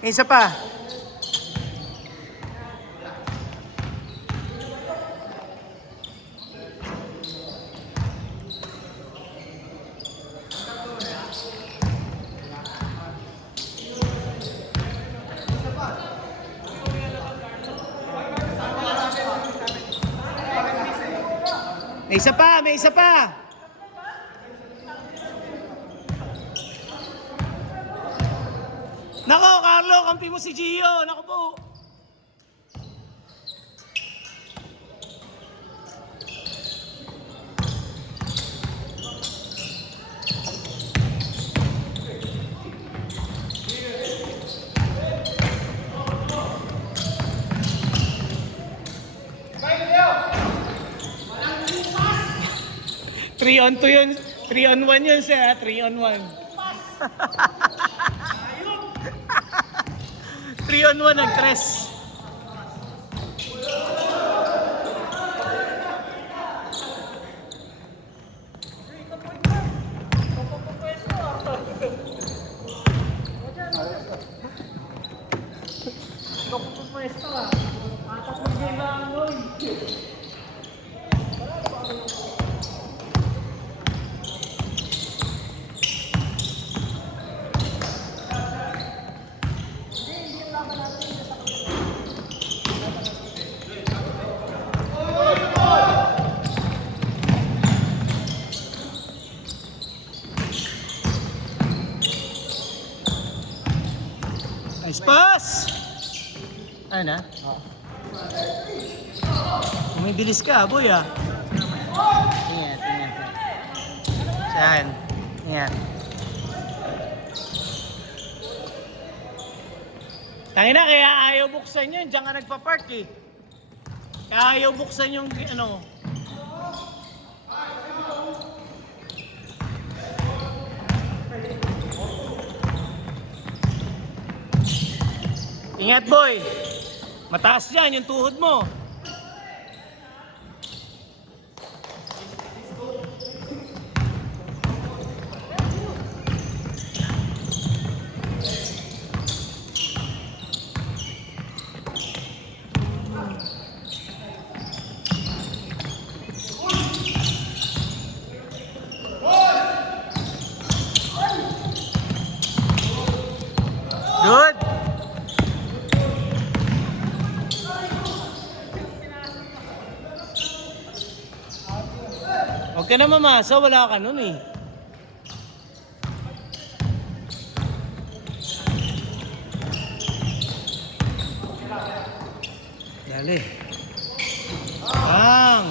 Isa pa. May isa pa, may isa pa. Nako, Carlo, kampi mo si Gio. Nako po. Three on 2 yun. 3 on 1 yun siya. 3 on 1. 3 on 1 nag-tres. Nice pass! Ano na? Umibilis ka, boy ah. Ingat, ingat. Saan? Ingat. Tangina, kaya ayaw buksan yun. Diyan ka nagpa-park eh. Kaya ayaw buksan yung ano. Ingat boy! Mataas yan yung tuhod mo. Good! Huwag ka na mamasa, wala ka nun eh. Dali. Bang!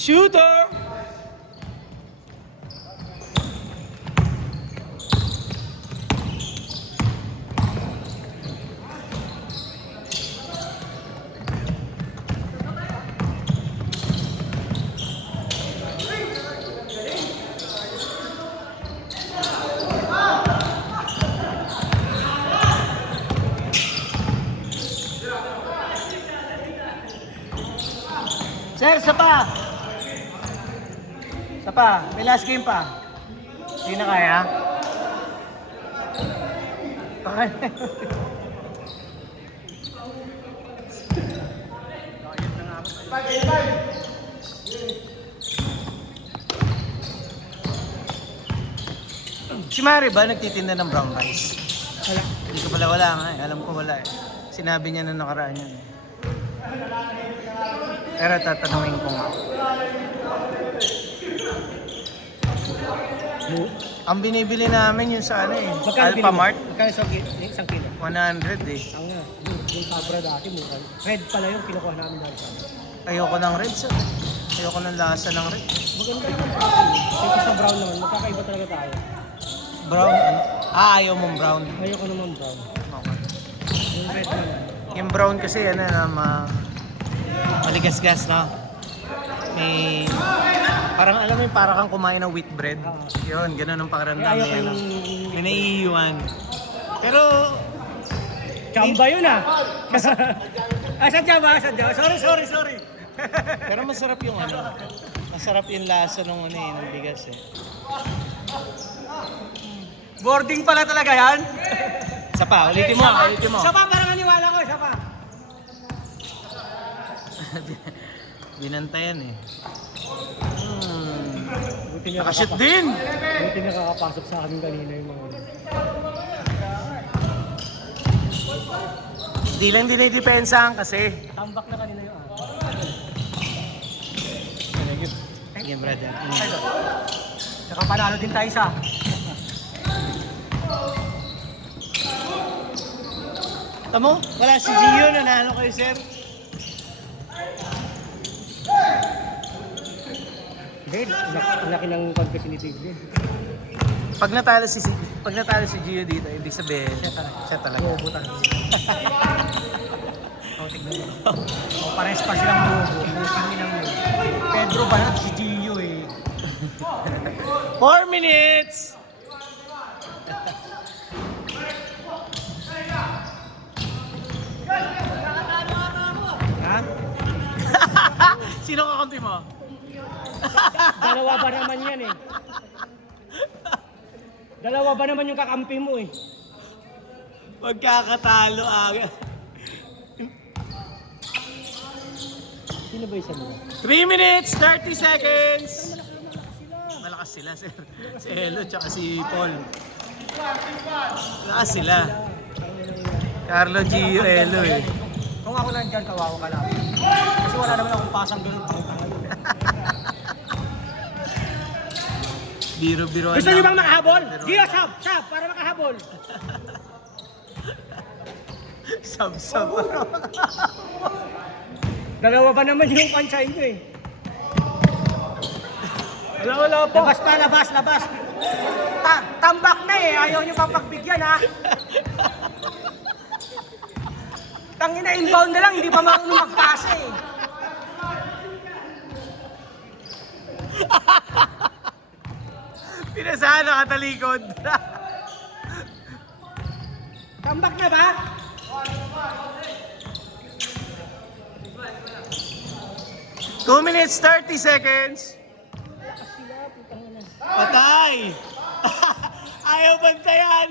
Shooter! Sir, isa pa! Isa pa, may last game pa. Hindi na kaya? Okay. Si Mari ba nagtitinda ng brown rice? Wala. Hindi ko pala wala nga eh. Alam ko wala eh. Sinabi niya na nakaraan yan eh. Pero tatanungin ko nga. Ang binibili namin yung sa ano eh. Alpha Mart. Magkano isang kilo? 100 eh. Ang nga, yung Cabra dati mo. Red pala yung kinukuha namin dati. Ayoko ng red sir. Ayoko ng lasa ng red. Maganda yung pagkakin. Kasi sa brown naman, magkakaiba talaga tayo. Brown ano? Ah, ayaw mong brown. Ayoko naman brown. Okay. Yung red naman. Yung brown kasi ano na maligas-gas na. May parang alam mo yung parang kang kumain ng wheat bread. Yun, ganun ang pakiramdam Ayoko niya. yung... Yung naiiwan. Pero Chamba yun ah! Sadya ba? Sadya. Sorry. Pero masarap yung ano. Masarap yung lasa ng ano eh, ng bigas eh. Boarding pala talaga yan. Isa pa, ulitin mo. Isa pa, parang naniwala ko. Isa pa. Binantayan eh. Buti niya Nakashoot din! Buti niya kakapasok sa amin kanina yung mga... Hindi lang dinidepensahan kasi. Tambak na kanina yung Sige, brother. Saka panalo din tayo isa. Tamo, wala si Gio, nanalo kayo, sir. Hindi, ang laki ng confess ni Tigre. Pag natalo si Gio dito, ibig sabihin, siya talaga. Bubutan. Tignan mo. Pares pa silang bubo. Buking nilang yun. Pedro ba si Gio eh. 4 minutes! Ha? Sino kakampi mo? Dalawa ba naman yan eh? Dalawa ba naman yung kakampi mo eh? Magkakatalo agad. Sino ba isa mo? 3 minutes, 30 seconds! Malakas sila, sir. Si Elo tsaka si Paul. Malakas sila. Carlo, Gio, Elo eh. Kung ako nandyan, kawawa ka lang. Kasi wala naman akong pasang ganun pang-tanga yun. Biro-biroan Gusto niyo bang makahabol? Gio, sab! Para makahabol! Sab-sab. Dalawa ba naman yung pansay nyo eh? Wala po. Labas. Tambak na eh. Ayaw nyo papagbigyan ha. Tangina inbound na lang, hindi pa marunong magpasa eh. Pinasahan na katalikod. Tambak na ba? Two minutes, 30 seconds. Patay! Ayaw bantayan!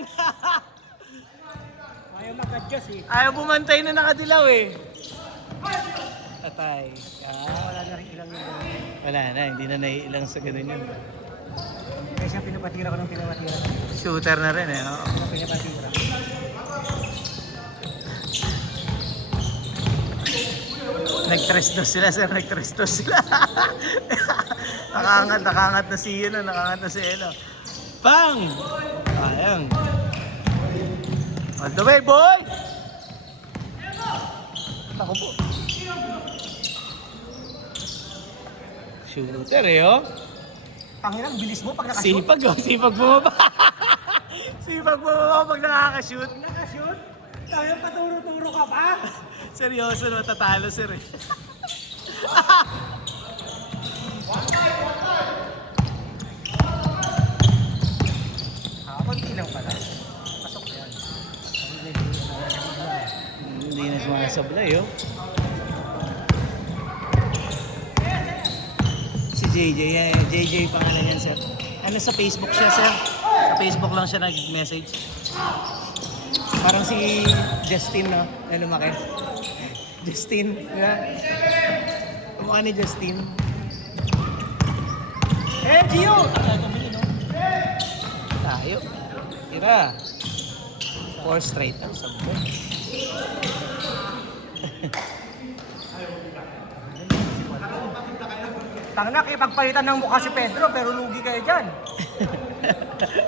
Ayaw mag-adjust eh. Ayaw bumantay na nakadilaw eh. Patay. Wala na rin ilang yun. Wala na, hindi na naiilang sa ganun yun. Kaya siya pinapatira ko ng pinapatira. Shooter na rin eh. Oo. Pinapatira. Nag-tres dos sila, sir. Nag-tres dos sila. Nakangat na si Elo. Nakangat na si Elo. Bang! Ayang. All the way, boy! Ako po. Shooter eh, oh. Tanginang bilis mo pag nakashoot. Sipag, oh. Sipag bumaba. Sipag bumaba pag nakakashoot. Nakashoot? Tayo paturo-turo ka pa? Seryoso, no? Tatalo, sir eh. Konti lang pala. Pasok yan. Hindi na sumasablay, oh. Si JJ, JJ pangalan yan, sir. Ano sa Facebook siya, sir? Sa Facebook lang siya nag-message. Parang si Justin, no? Ano lumaki? Justin, yeah. Kumukha ni Justin. Gio! Tayo. Tira. 4 straight ang sabon. Tangina, kipagpalitan ng mukha si Pedro, pero lugi kayo dyan.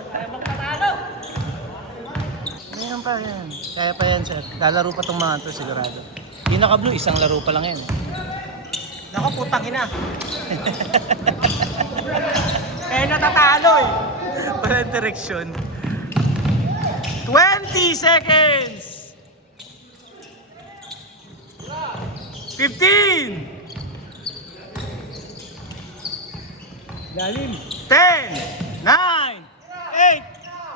Kaya magpatalo. Ayan pa yan. Kaya pa yan, sir. Lalaro pa tong mga to, sigurado. Pinaka-blue, isang laro pa lang yan. Naku, putang ina. Eh, natatalo eh. Walang direksyon. 20 seconds! 15! Lalim. 10, 9, 8,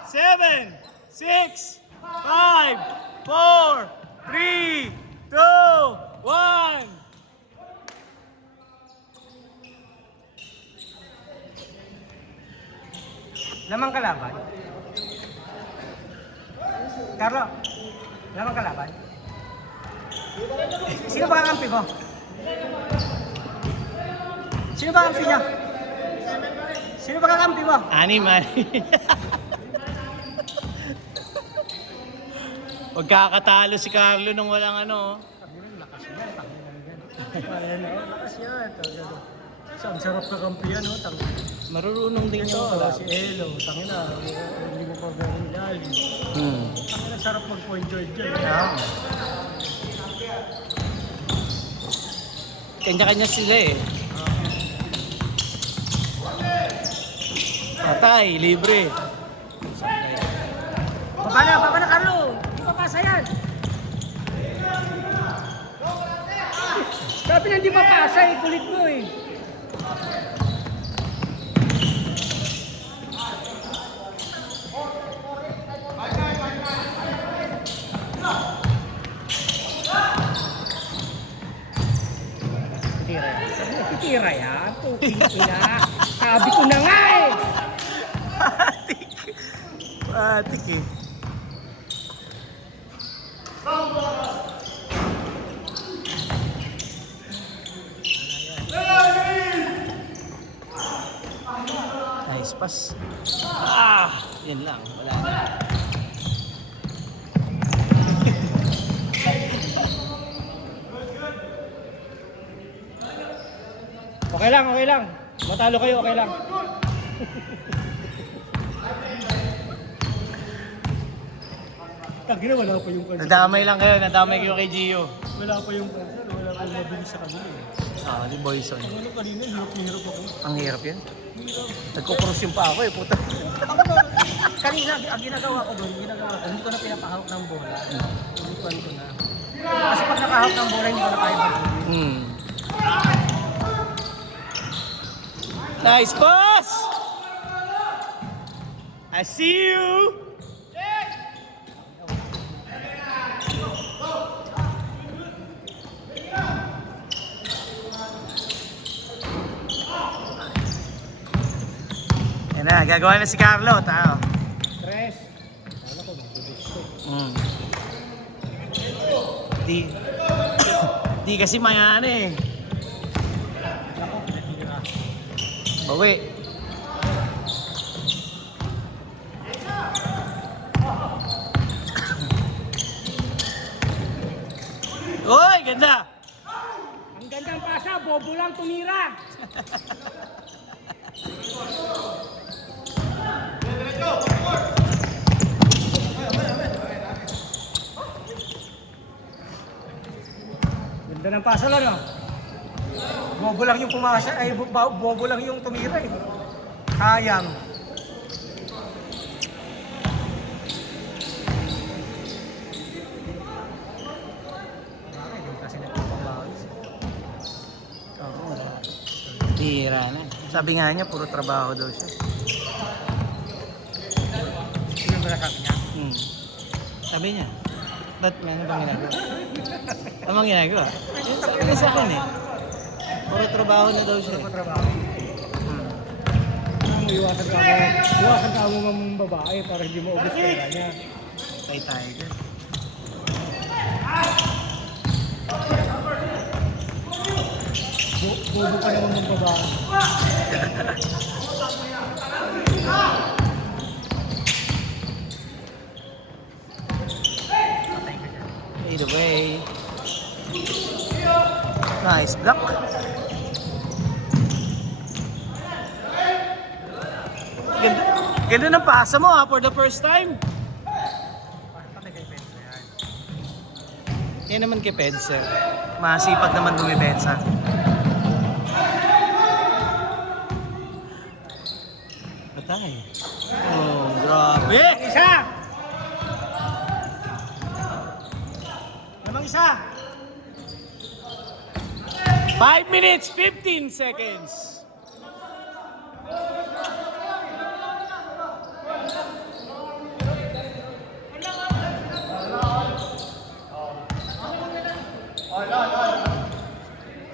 7, 6, 5, 4, 3, 2, Lamang kalaban. Carlo, lamang kalaban. Sino ba kakampi ko? Sino ba kakampi niya? Sino ba kakampi mo? Ani. Huwag kakatalo si Carlo nung walang ano. Lakas yan, tangin na yan. Lakas yan. Ang sarap na kampi yan, oh. Marurunong din to. Si Elo, tangin na. Hindi mo pa gawin ilalim. Tangin na, sarap mag-point-joint dyan. Kanya-kanya sila eh. Patay, libre. Baba na, Carlo! Hindi papasa yan! Sabi na hindi papasa eh, kulit mo eh. Titira yan. Puking ina. Sabi ko na nga eh. Patik eh. Nice pass. Yan lang. Wala na. Okay lang. Matalo kayo, okay lang. Tagina, wala pa yung kanina. Nadamay kayo kay Gio. Wala pa yung kanina, wala pa yung mabilis sa kanila. Si Boyson. Ano kanina, hirap ako. Ang hirap yan. Nagkukrus yung pa ako eh, puta. Kanina, ang ginagawa ko doon, hindi ko na pinapahawak ng bola. Inutuan ko na. Kasi pag nakahawak ng bola, hindi ko na kaya mag-bola. Nice pass! I see you! Yan na, gagawa na si Carlo. Tao. Tres. Ano ko, mag-gusto. Di kasi mayaan eh. Ako, pinatira. Bawi. Uy, ganda! Ang gandang pasa, bobo lang tumira. Ganda ng pasa lang, no? Bobo lang yung pumasa, ay bobo lang yung tumira eh. Sayang. Bakit? Hindi kasi nagpapabawis. Tira na. Sabi nga niya, puro trabaho daw siya. Ano ba sabi niya? Sabi niya, ba't ano bang ginagawa? Ano bang ginagawa? Yung sabi niya sa akin eh. Puro trabaho na daw siya eh. Trabaho. Iwasan ka mo ng babae para hindi mo ubos ka niya. Kay Tiger. Bobo ka naman ng babae. Either way. Nice block. Ganda ng pasa mo for the first time. Yan naman kay Pedser. Masipag naman bumibensa. Patay. Oh, grabe! Isa! Namang isa! 5 minutes, 15 seconds.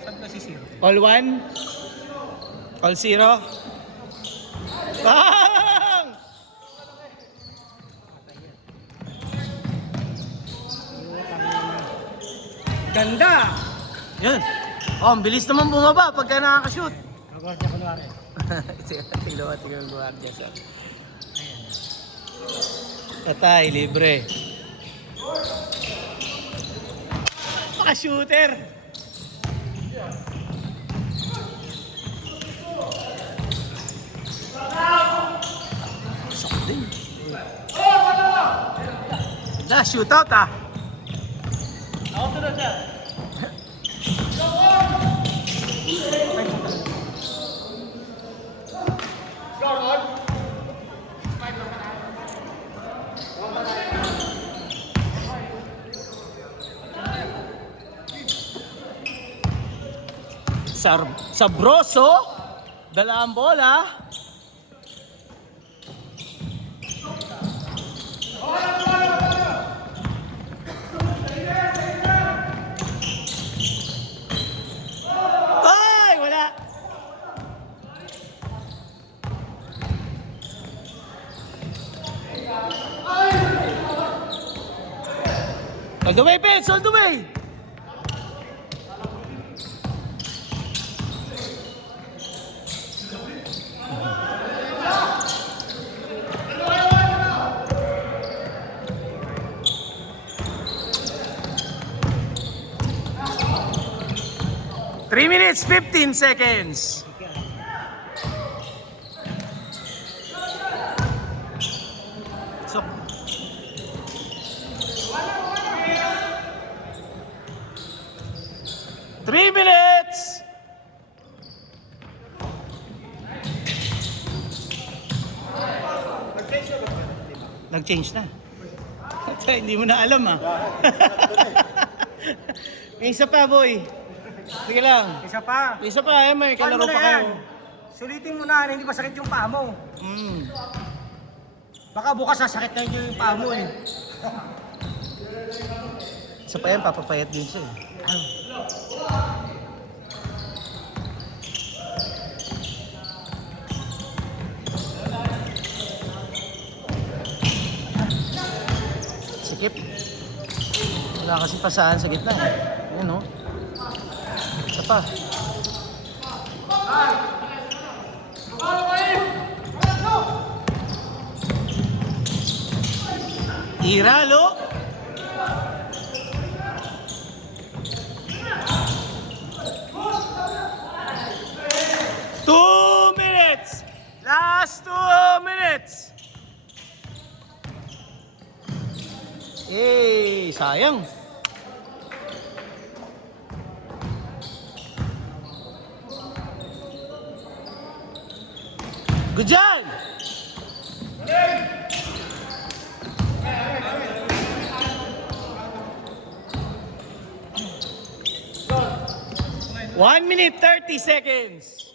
Saan ka si Zero? All 1? All 0? Bang! Ganda! Yun. Oh, ang bilis naman bumaba pagka nakaka-shoot. Nagawag niya kunwari. Tingnan mo guardia sa. Tatay, libre. Paka-shooter. Sakit din. Ganda, shootout ah. Ako sunod siya. Sabroso, dala ang bola. Ay, wala. All the way, Vince, all the way. Three minutes, 15 seconds. So, three minutes. Nag-change na. Hindi mo na alam ah. May isa pa, boy. Sige lang. Isa pa. Isa pa, may kalaro Paano pa na yan? kayo. Sulitin mo na, hindi masakit yung paa mo. Baka bukas sasakit na yung paa mo eh. Isa pa yan, papapayat din siya eh. Sikip. Wala kasi pasahan sa gitna eh. Ayan o. Isa pa. Iralo. Two minutes. Last 2 minutes. Eh, sayang. Good job. One minute, 30 seconds.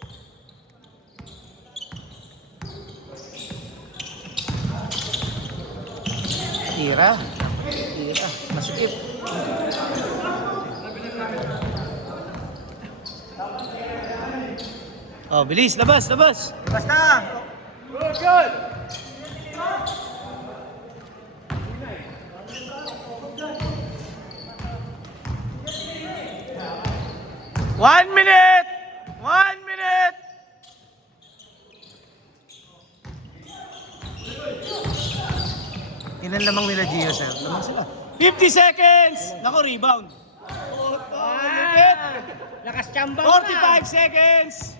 Tira. Tira. Masikip. Oh, bilis. Labas, labas. Basta! Good, good. One minute. 1 minute. Ilan lamang nila Gio, sir? Lamang sila. 50 seconds. Nako, rebound. Lupit. Lakas tsamba mo na! 45 seconds.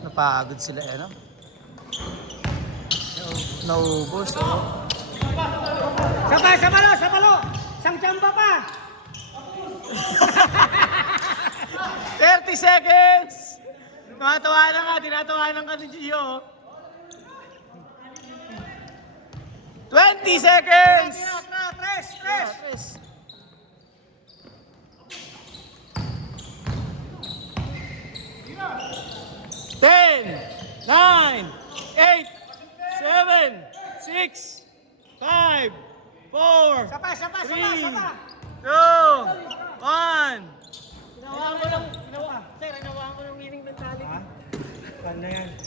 Napagod sila, ano? Naubos, oh. Sa balo! Isang tsamba pa! 30 seconds. Tinatawanan ka ni Gio. 20 seconds. Tres! 10, 9, 8, 7, 6, 5, 4, Sapa! 3, 2, 1. Ginawa ko ng meaning mentality. Paano yan?